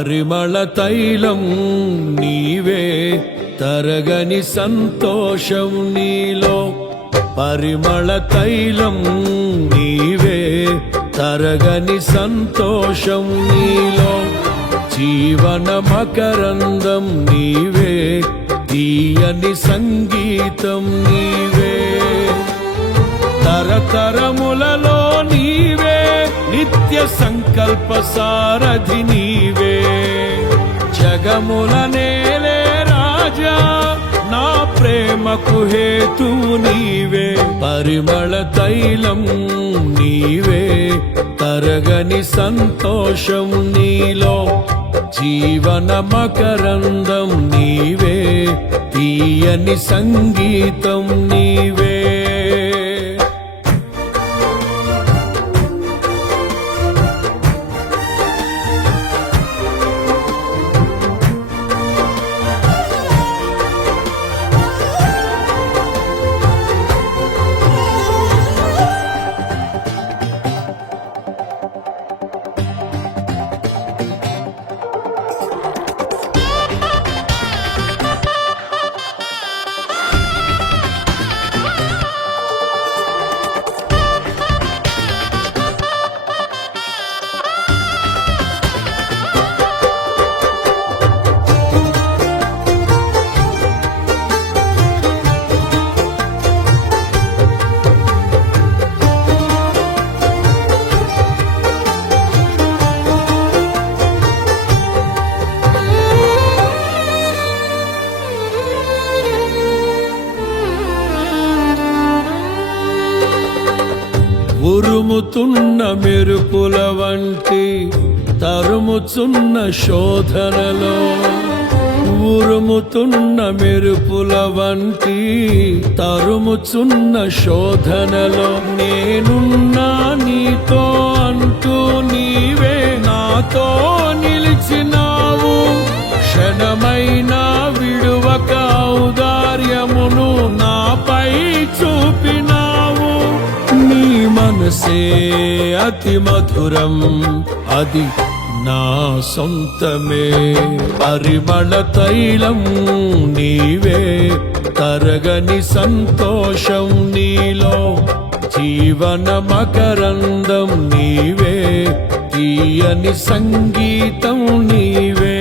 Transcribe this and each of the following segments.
పరిమళ తైలం నీవే తరగని సంతోషం నీలో పరిమళ తైలం నీవే తరగని సంతోషం నీలో జీవన మకరందం నీవే తీయని సంగీతం నీవే తరతరములలో నీవే నిత్య సంకల్ప సారథి నీవే జగముల నేలే రాజా నా ప్రేమకు హేతువు నీవే పరిమళ తైలం నీవే తరగని సంతోషం నీలో జీవన మకరందం నీవే తీయని సంగీతం నీవే ఉరుముతున్న మెరుపుల వంటి తరుముచున్న శోధనలో ఉరుముతున్న మెరుపుల వంటి తరుముచున్న శోధనలో నేనున్నా నీతో అంటూ నీవే నాతో నిలిచినావు క్షణమైనా విడువక ఔదార్యమును నాపై చూపినావు నీ మనసే అతి మధురం అది నా సొంతమే పరిమళ తైలం నీవే తరగని సంతోషం నీలో జీవన మకరందం నీవే తీయని సంగీతం నీవే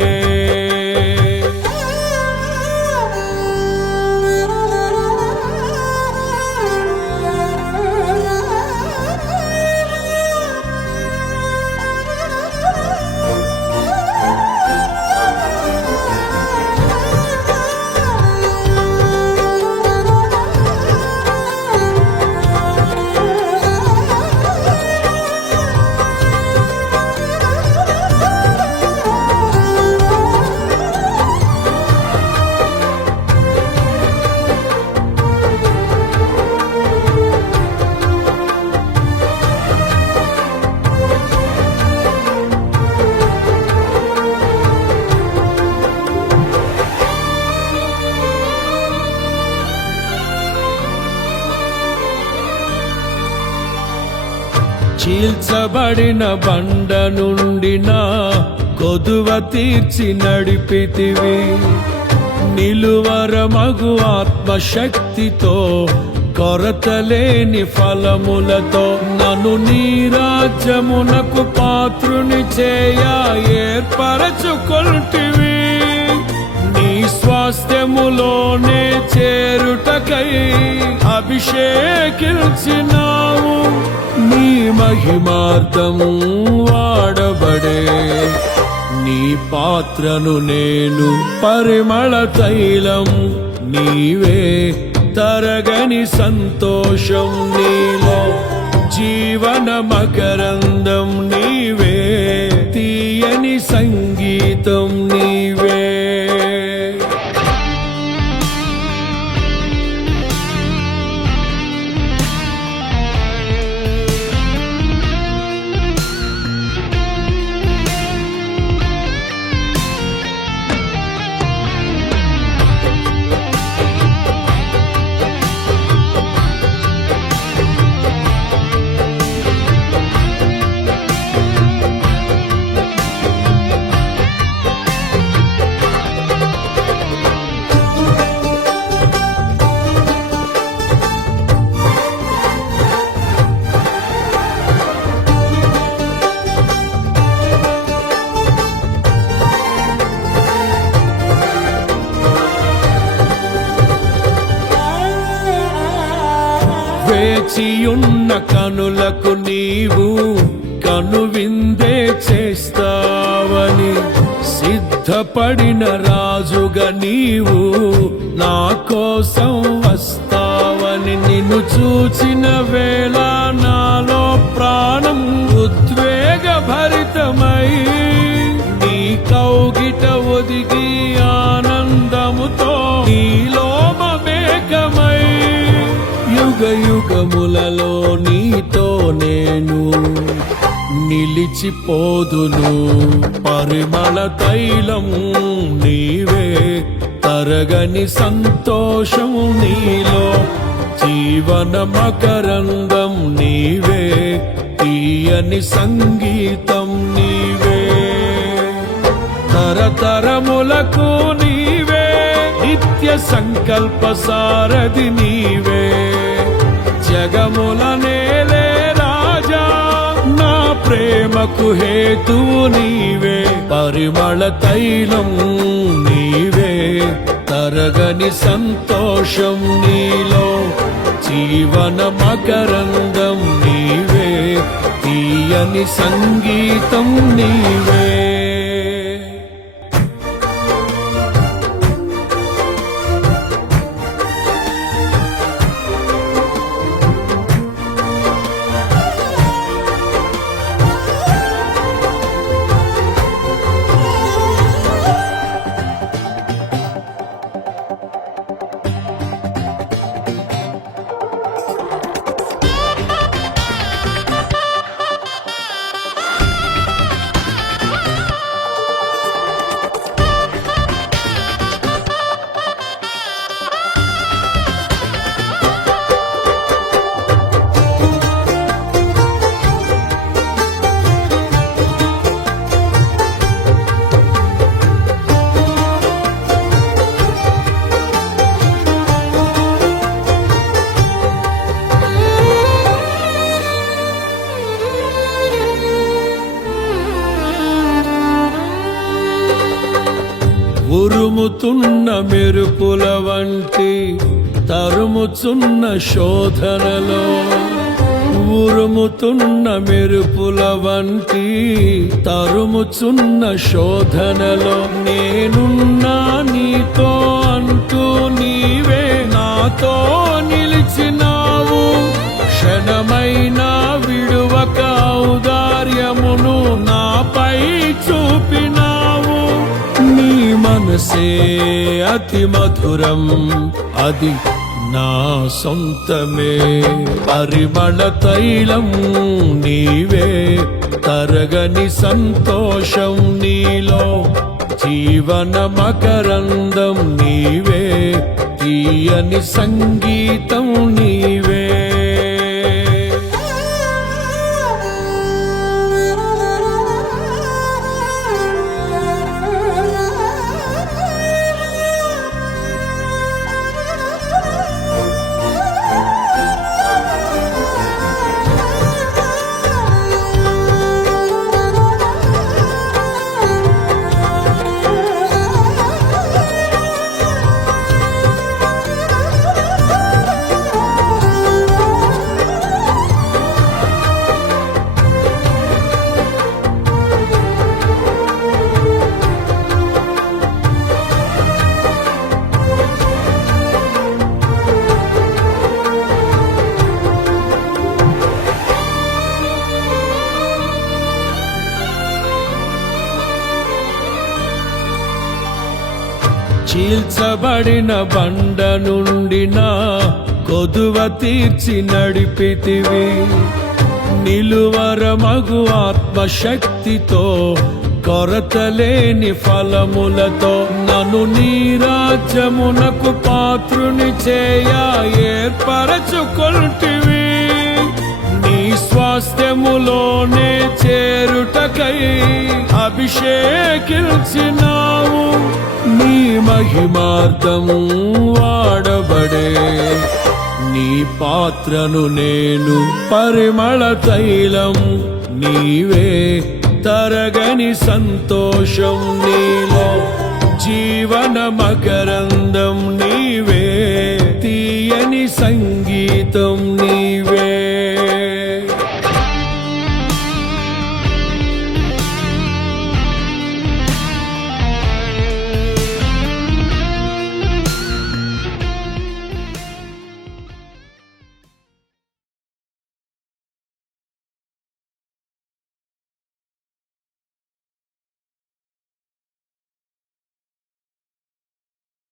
చీల్చబడిన బండ నుండి నా కొదువ తీర్చి నడిపితివి నిలువరమగు ఆత్మశక్తితో కొరతలేని ఫలములతో నన్ను నీ రాజ్యమునకు పాత్రుని చేయ ఏర్పరచుకొంటివి నీ స్వాస్థ్యములోనే చేరుటకై అభిషేకించినావు నీ మహిమార్థము వాడబడే నీ పాత్రను నేను పరిమళ తైలం నీవే తరగని సంతోషం నీలో జీవన మకరందం నీవే తీయని సంగీతం నీవే ఉన్న కనులకు నీవు కనువిందే చేస్తావని, సిద్ధపడిన రాజుగా నీవు నా కోసం వస్తావని, నిన్ను చూచిన వేళ నాలో ప్రాణం ఉద్వేగ భరితమై నీ కౌగిట ఒదిగి ఆనందముతో నీలో మమేకమై యుగ యుగములలో నీతో నేను నిలిచిపోదును. పరిమళ తైలం నీవే, తరగని సంతోషం నీలో, జీవన మకరందం నీవే, తీయని సంగీతం నీవే. తరతరములకు నీవే, నిత్య సంకల్ప సారథి నీవే, జగముల నేలే రాజా, నా ప్రేమకు హేతువు నీవే. పరిమళ తైలం నీవే, తరగని సంతోషం నీలో, జీవన మకరందం నీవే, తీయని సంగీతం నీవే. ఉరుముతున్న మెరుపుల వంటి తరుముచున్న శోధనలో, ఉరుముతున్న మెరుపుల వంటి తరుముచున్న శోధనలో, నేనున్నా నీతో అంటూ నీవే నాతో నిలిచినావు. క్షణమైనా విడువక ఔదార్యమును నాపై చూపినావు. నీ మనసే అతి మధురం, అది నా సొంతమే. పరిమళ తైలం నీవే, తరగని సంతోషం నీలో, జీవన మకరందం నీవే, తీయని సంగీతం నీవే. చీల్చబడిన బండ నుండి నా కొదువ తీర్చి నడిపితివి. నిలువరమగు ఆత్మశక్తితో, కొరతలేని ఫలములతో నన్ను నీ రాజ్యమునకు పాత్రుని చేయ ఏర్పరచుకొంటివి. నీ స్వాస్థ్యములోనే చేరుటకై అభిషేకించినావు. నీ మహిమార్థం వాడబడే నీ పాత్రను నేను, పరిమళ తైలం నీవే, తరగని సంతోషం నీలో, జీవన మకరందం నీవే, తీయని సంగీతం